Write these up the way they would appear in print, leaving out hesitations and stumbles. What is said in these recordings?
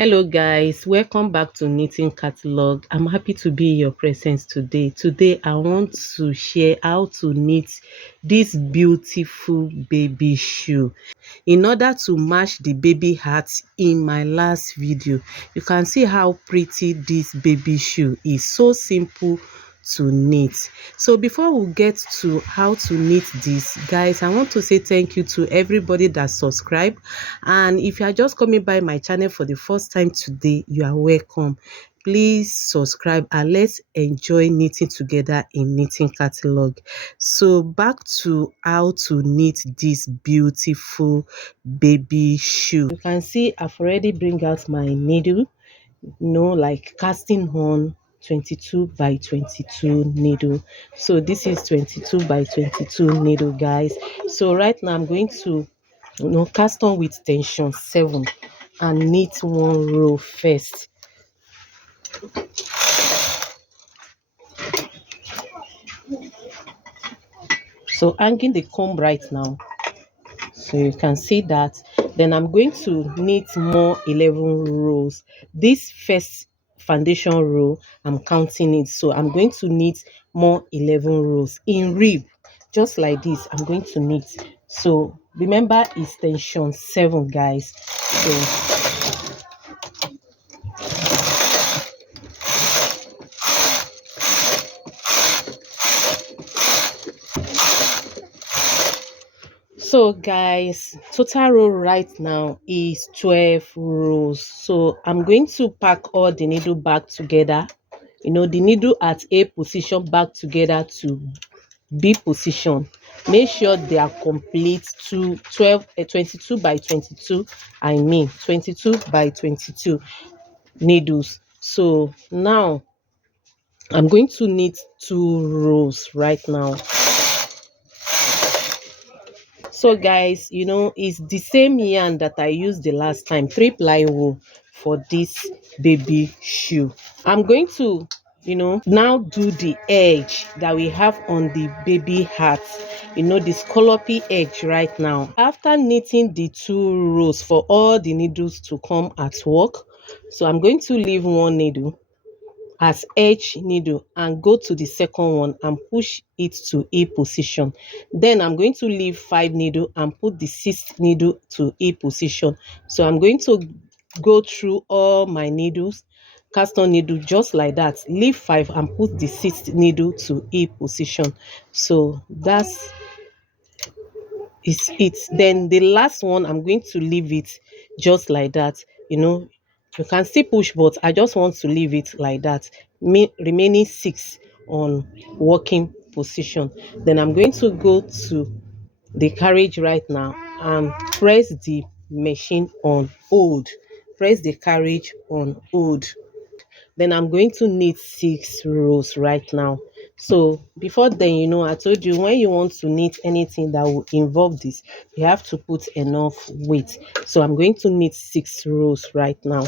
Hello guys, welcome back to Knitting Catalog. I'm happy to be in your presence today. Today I want to share how to knit this beautiful baby shoe. In order to match the baby hat in my last video, you can see how pretty this baby shoe is. So simple to knit. So before we get to how to knit this, guys, I want to say thank you to everybody that subscribed. And if you are just coming by my channel for the first time today, you are welcome. Please subscribe and let's enjoy knitting together in Knitting Catalog. So back to how to knit this beautiful baby shoe. You can see I've already bring out my needle, like casting on 22 by 22 needle. So this is 22 by 22 needle, guys. So right now I'm going to cast on with tension 7 and knit one row first. So hanging the comb right now, so you can see that. Then I'm going to knit more 11 rows. This first foundation row, I'm counting it, so I'm going to knit more 11 rows in rib, just like this. I'm going to knit. So remember, it's tension 7, guys. So guys, total row right now is 12 rows. So I'm going to pack all the needle back together, the needle at A position back together to B position. Make sure they are complete to 22 by 22. I mean 22 by 22 needles. So now I'm going to knit 2 rows right now. So guys, it's the same yarn that I used the last time, 3-ply wool, for this baby shoe. I'm going to now do the edge that we have on the baby hat, this scallopy edge right now. After knitting the 2 rows for all the needles to come at work, so I'm going to leave one needle as edge needle and go to the second one and push it to A position. Then I'm going to leave 5 needle and put the 6th needle to A position. So I'm going to go through all my needles, cast on needle just like that, leave 5 and put the 6th needle to A position. So that's is it. Then the last one, I'm going to leave it just like that. You can still push, but I just want to leave it like that, remaining 6 on working position. Then I'm going to go to the carriage right now and press the machine on hold. Press the carriage on hold. Then I'm going to knit 6 rows right now. So before then, I told you, when you want to knit anything that will involve this, you have to put enough weight. So I'm going to knit 6 rows right now.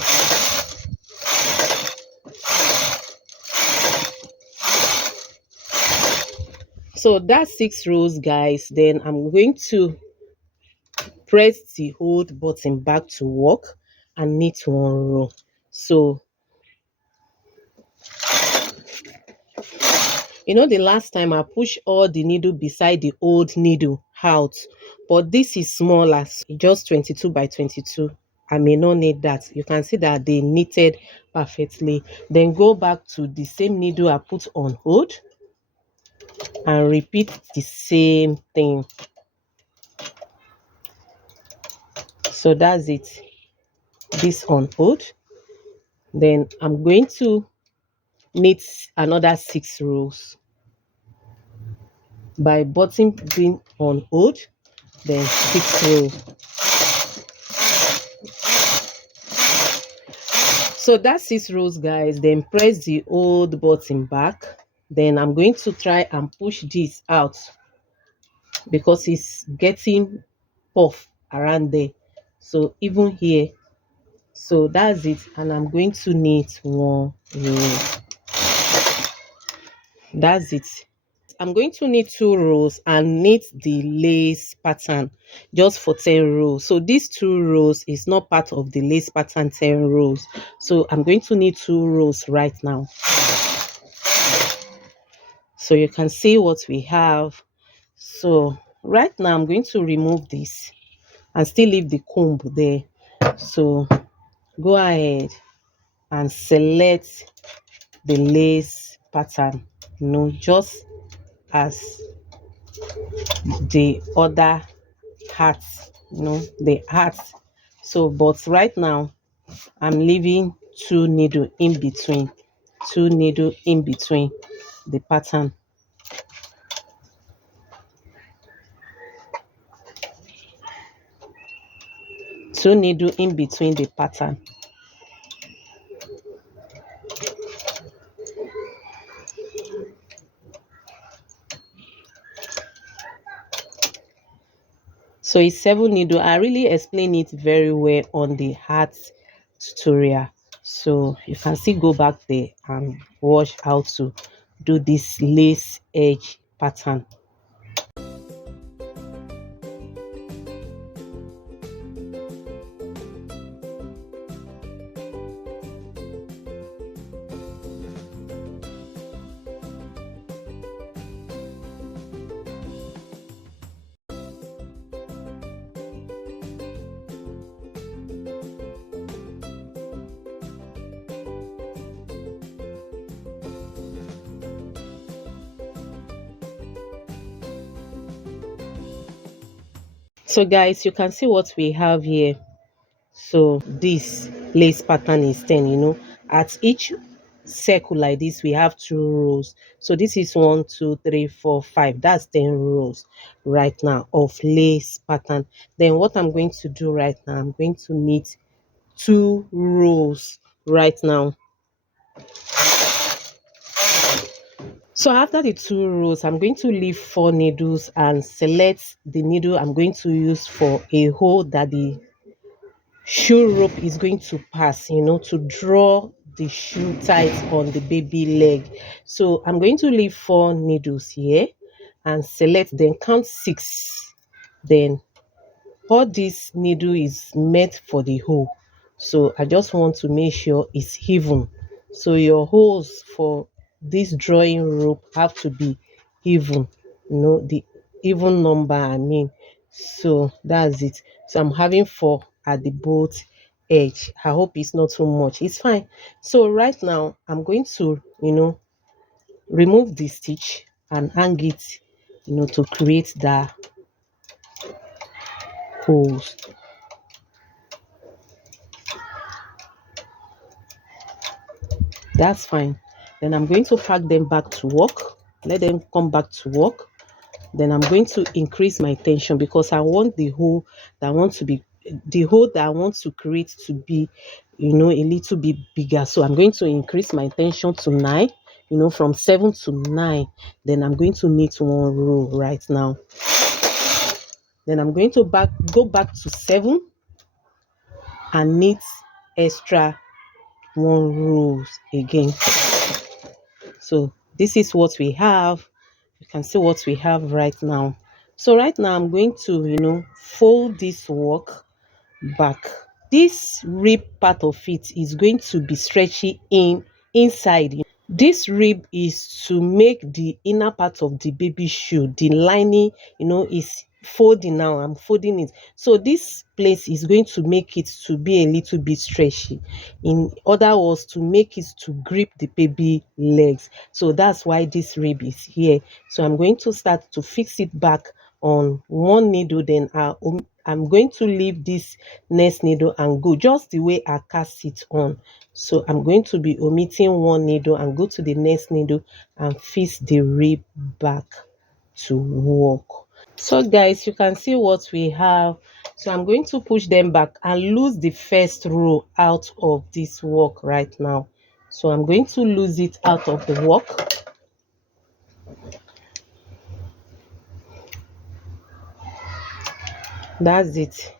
So that's 6 rows, guys. Then I'm going to press the hold button back to work and knit 1 row. So the last time I pushed all the needle beside the old needle out, but this is smaller, just 22 by 22. I may not need that. You can see that they knitted perfectly. Then go back to the same needle I put on hold and repeat the same thing. So that's it. This on hold. Then I'm going to knit another 6 rows by button being on hold, then 6 rows. So that's 6 rows, guys. Then press the old button back. Then I'm going to try and push this out because it's getting puff around there. So even here, so that's it. And I'm going to knit 1 row. That's it. I'm going to knit 2 rows and knit the lace pattern just for 10 rows. So these 2 rows is not part of the lace pattern 10 rows. So I'm going to knit 2 rows right now. So you can see what we have. So right now I'm going to remove this and still leave the comb there. So go ahead and select the lace pattern, just as the other hats, the hats. So but right now I'm leaving 2 needle in between, 2 needle in between the pattern. Two needle in between the pattern. So it's 7 needle. I really explain it very well on the hat tutorial. So you can still go back there and watch how to do this lace edge pattern. So guys, you can see what we have here. So this lace pattern is 10, at each circle like this we have 2 rows. So this is 1, 2, 3, 4, 5. That's 10 rows right now of lace pattern. Then what I'm going to do right now, I'm going to knit 2 rows right now. So after the 2 rows, I'm going to leave 4 needles and select the needle I'm going to use for a hole that the shoe rope is going to pass, to draw the shoe tight on the baby leg. So I'm going to leave 4 needles here and select, then count 6. Then all this needle is meant for the hole. So I just want to make sure it's even. So your holes for this drawing rope have to be even, the even number, I mean. So that's it. So I'm having 4 at the both edge. I hope it's not too much. It's fine. So right now I'm going to, remove the stitch and hang it, to create the holes. That's fine. Then I'm going to pack them back to work. Let them come back to work. Then I'm going to increase my tension because I want the hole that I want to be, the hole that I want to create to be, a little bit bigger. So I'm going to increase my tension to 9, from 7 to 9. Then I'm going to knit 1 row right now. Then I'm going to go back to 7 and knit extra 1 rows again. So this is what we have. You can see what we have right now. So right now I'm going to, fold this work back. This rib part of it is going to be stretchy inside. This rib is to make the inner part of the baby shoe, the lining, is folding now. I'm folding it. So this place is going to make it to be a little bit stretchy. In other words, to make it to grip the baby legs. So that's why this rib is here. So I'm going to start to fix it back on one needle. Then I'm going to leave this next needle and go just the way I cast it on. So I'm going to be omitting one needle and go to the next needle and fix the rib back to work. So guys, you can see what we have. So I'm going to push them back and lose the first row out of this work right now. So I'm going to lose it out of the work. That's it.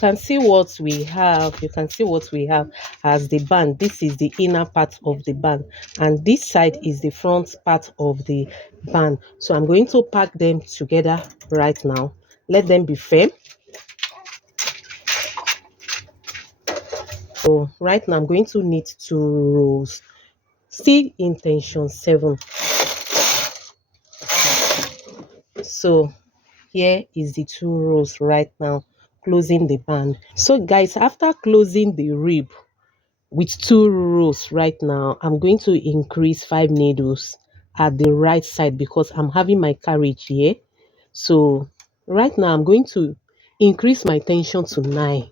can see what we have. You can see what we have as the band. This is the inner part of the band, and this side is the front part of the band. So I'm going to pack them together right now. Let them be firm. So right now I'm going to knit 2 rows, still in tension 7. So here is the 2 rows right now, closing the band. So guys, after closing the rib with 2 rows right now, I'm going to increase 5 needles at the right side because I'm having my carriage here. So right now I'm going to increase my tension to 9,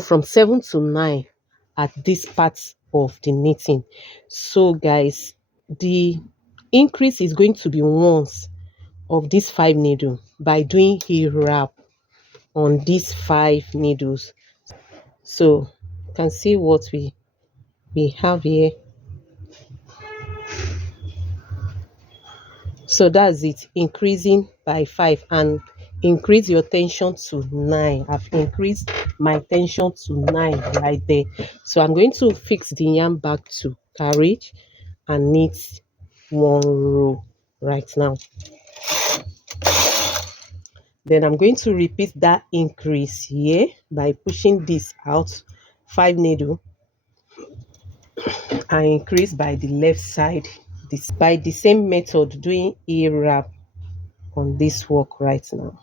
from 7 to 9 at this part of the knitting. So guys, the increase is going to be once of this 5 needle by doing a wrap on these 5 needles. So you can see what we have here. So that's it, increasing by 5, and increase your tension to 9. I've increased my tension to 9 right there. So I'm going to fix the yarn back to carriage and knit 1 row right now. Then I'm going to repeat that increase here by pushing this out 5 needle and increase by the left side this by the same method, doing a wrap on this work right now.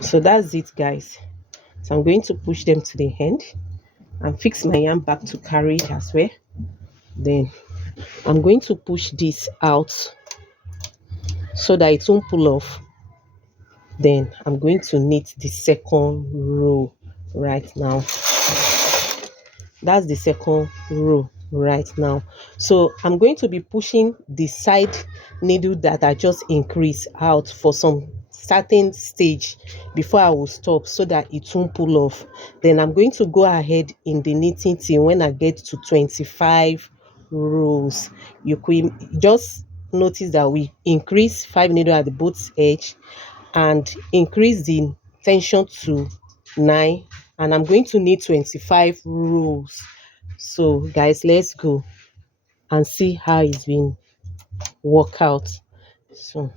So that's it guys. So I'm going to push them to the end and fix my yarn back to carriage as well. Then I'm going to push this out so that it won't pull off. Then I'm going to knit the second row right now. That's the second row right now. So I'm going to be pushing the side needle that I just increased out for some certain stage before I will stop so that it won't pull off. Then I'm going to go ahead in the knitting till when I get to 25 rows. You could just notice that we increase 5 needle at the both edge and increase the tension to 9, and I'm going to knit 25 rows. So guys, let's go and see how it's been work out. So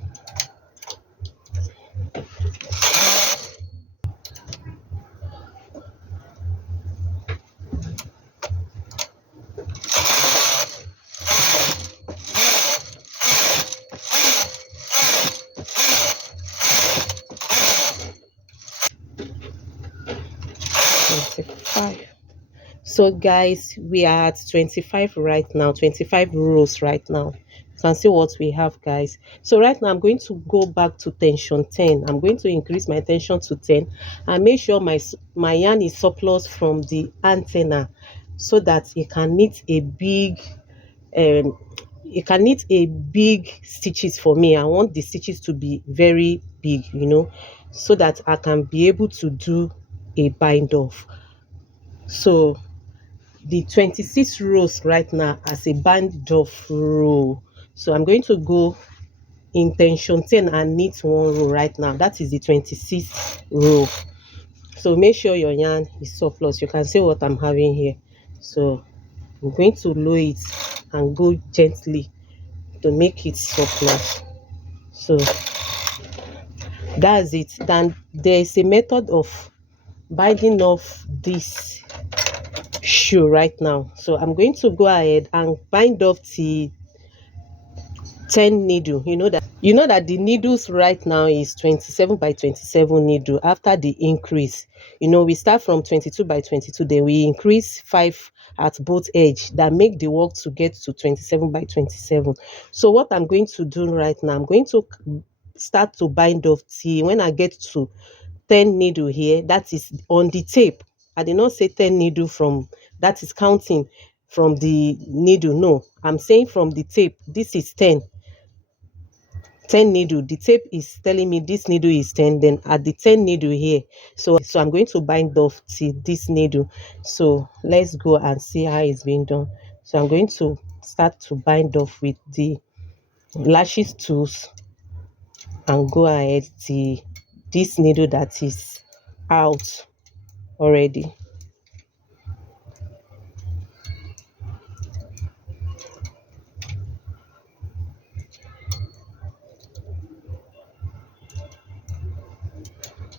So guys, we are at 25 right now, 25 rows right now. You can see what we have guys. So right now I'm going to go back to tension 10. I'm going to increase my tension to 10 and make sure my yarn is surplus from the antenna so that it can knit a big stitches for me. I want the stitches to be very big, so that I can be able to do a bind off. So the 26 rows right now as a bind off row. So I'm going to go in tension 10 and knit 1 row right now. That is the 26th row. So make sure your yarn is surplus. You can see what I'm having here. So I'm going to lower it and go gently to make it surplus. So that's it. Then there is a method of binding off this shoe right now. So I'm going to go ahead and bind off the 10 needle. You know that the needles right now is 27 by 27 needle. After the increase, we start from 22 by 22, then we increase 5 at both edge that make the work to get to 27 by 27. So what I'm going to do right now, I'm going to start to bind off till when I get to 10 needle here. That is on the tape. I did not say 10 needle from, that is counting from the needle. No, I'm saying from the tape. This is 10 needle. The tape is telling me this needle is 10, then at the 10 needle here. So I'm going to bind off to this needle. So let's go and see how it's being done. So I'm going to start to bind off with the lashes tools. and go ahead the this needle that is out already.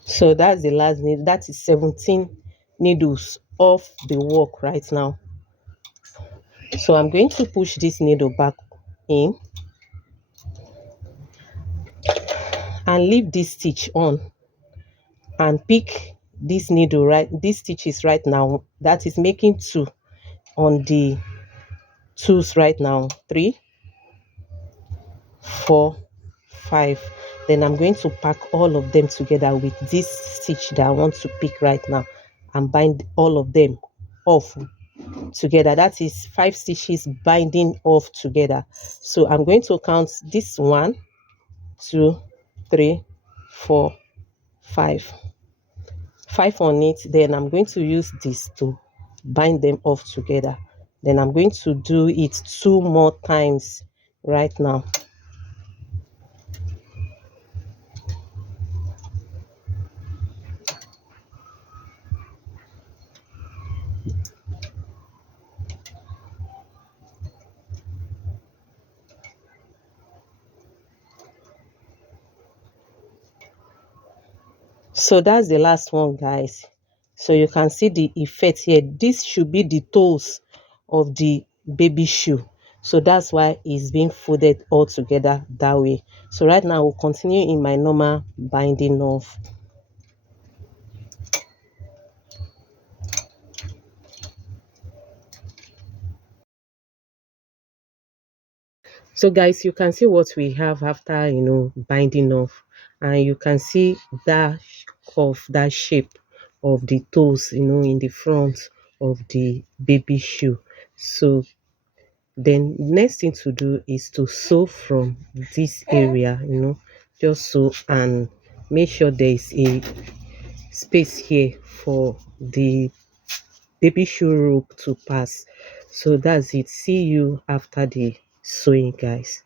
So that's the last needle. That is 17 needles off the work right now. So I'm going to push this needle back in and leave this stitch on and pick this needle, right, these stitches right now, that is making two on the twos right now, 3, 4, 5. Then I'm going to pack all of them together with this stitch that I want to pick right now and bind all of them off together. That is 5 stitches binding off together. So I'm going to count this 1, 2, 3, 4, 5. 5 on it. Then I'm going to use this to bind them off together. Then I'm going to do it 2 more times right now. So that's the last one, guys. So you can see the effect here. This should be the toes of the baby shoe. So that's why it's being folded all together that way. So right now we'll continue in my normal binding off. So guys, you can see what we have after, binding off, and you can see that curve, that shape of the toes, in the front of the baby shoe. So then next thing to do is to sew from this area, just sew and make sure there is a space here for the baby shoe rope to pass. So that's it. See you after the sewing, guys.